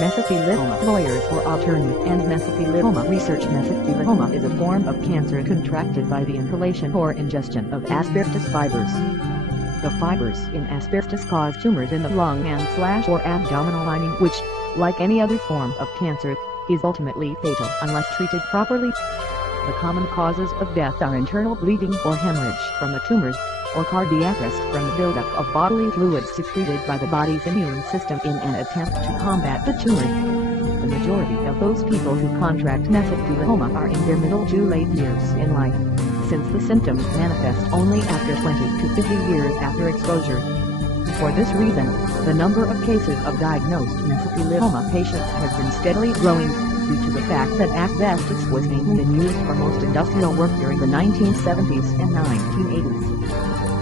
Mesothelioma lawyers or attorney and mesothelioma research. Mesothelioma is a form of cancer contracted by the inhalation or ingestion of asbestos fibers. The fibers in asbestos cause tumors in the lung and/or abdominal lining which, like any other form of cancer, is ultimately fatal unless treated properly. The common causes of death are internal bleeding or hemorrhage from the tumors, or cardiac arrest from the buildup of bodily fluids secreted by the body's immune system in an attempt to combat the tumor. The majority of those people who contract mesothelioma are in their middle to late years in life, since the symptoms manifest only after 20 to 50 years after exposure. For this reason, the number of cases of diagnosed mesothelioma patients has been steadily growing, due to the fact that asbestos was mainly used for most industrial work during the 1970s and 1980s.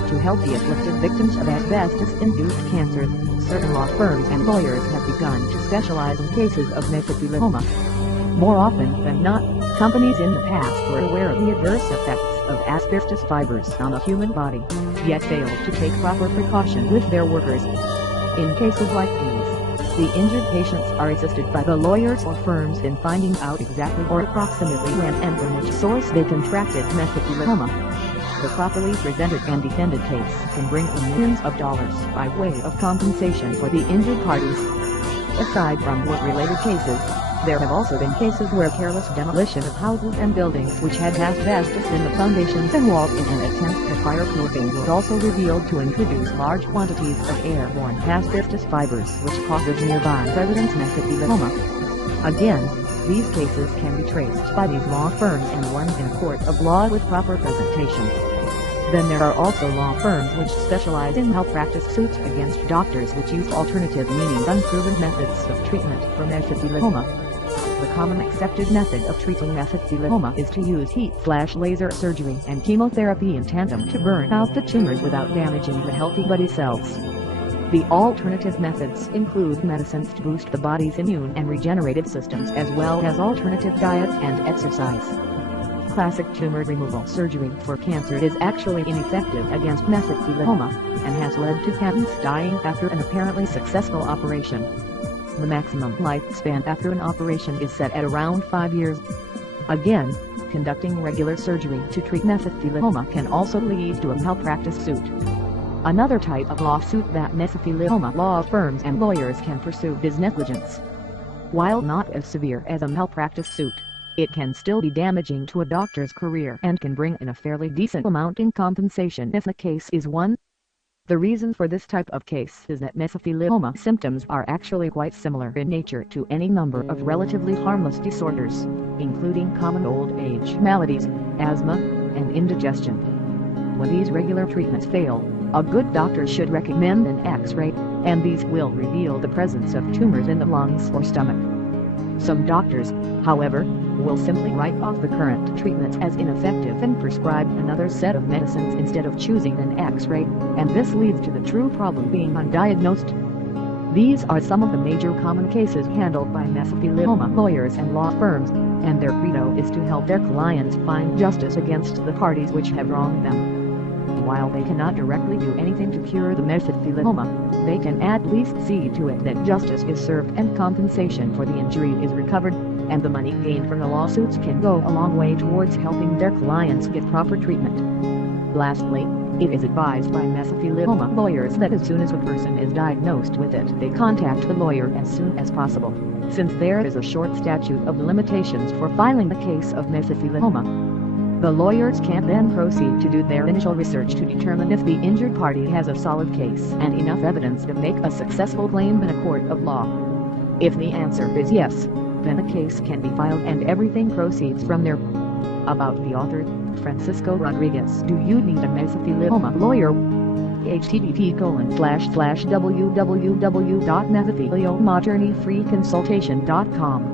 To help the afflicted victims of asbestos-induced cancer, certain law firms and lawyers have begun to specialize in cases of mesothelioma. More often than not, companies in the past were aware of the adverse effects of asbestos fibers on the human body, yet failed to take proper precaution with their workers. In cases like these, the injured patients are assisted by the lawyers or firms in finding out exactly or approximately when and from which source they contracted mesothelioma. The properly presented and defended case can bring in millions of dollars by way of compensation for the injured parties. Aside from work-related cases, there have also been cases where careless demolition of houses and buildings which had asbestos in the foundations and walls in an attempt at fireproofing were also revealed to introduce large quantities of airborne asbestos fibers which causes nearby residents mesothelioma. Again, these cases can be traced by these law firms and won in a court of law with proper presentation. Then there are also law firms which specialize in malpractice suits against doctors which use alternative, meaning unproven, methods of treatment for mesothelioma. The common accepted method of treating mesothelioma is to use heat/laser surgery and chemotherapy in tandem to burn out the tumors without damaging the healthy body cells. The alternative methods include medicines to boost the body's immune and regenerative systems, as well as alternative diet and exercise. Classic tumor removal surgery for cancer is actually ineffective against mesothelioma, and has led to patients dying after an apparently successful operation. The maximum lifespan after an operation is set at around 5 years. Again, conducting regular surgery to treat mesothelioma can also lead to a malpractice suit. Another type of lawsuit that mesothelioma law firms and lawyers can pursue is negligence. While not as severe as a malpractice suit, it can still be damaging to a doctor's career and can bring in a fairly decent amount in compensation if the case is won. The reason for this type of case is that mesothelioma symptoms are actually quite similar in nature to any number of relatively harmless disorders, including common old age maladies, asthma, and indigestion. When these regular treatments fail, a good doctor should recommend an X-ray, and these will reveal the presence of tumors in the lungs or stomach. Some doctors, however, will simply write off the current treatments as ineffective and prescribe another set of medicines instead of choosing an X-ray, and this leads to the true problem being undiagnosed. These are some of the major common cases handled by mesothelioma lawyers and law firms, and their credo is to help their clients find justice against the parties which have wronged them. While they cannot directly do anything to cure the mesothelioma, they can at least see to it that justice is served and compensation for the injury is recovered, and the money gained from the lawsuits can go a long way towards helping their clients get proper treatment. Lastly, it is advised by mesothelioma lawyers that as soon as a person is diagnosed with it, they contact the lawyer as soon as possible, since there is a short statute of limitations for filing the case of mesothelioma. The lawyers can then proceed to do their initial research to determine if the injured party has a solid case and enough evidence to make a successful claim in a court of law. If the answer is yes, then a case can be filed and everything proceeds from there. About the author, Francisco Rodriguez. Do you need a mesothelioma lawyer? http://www.mesotheliomaattorneyfreeconsultation.com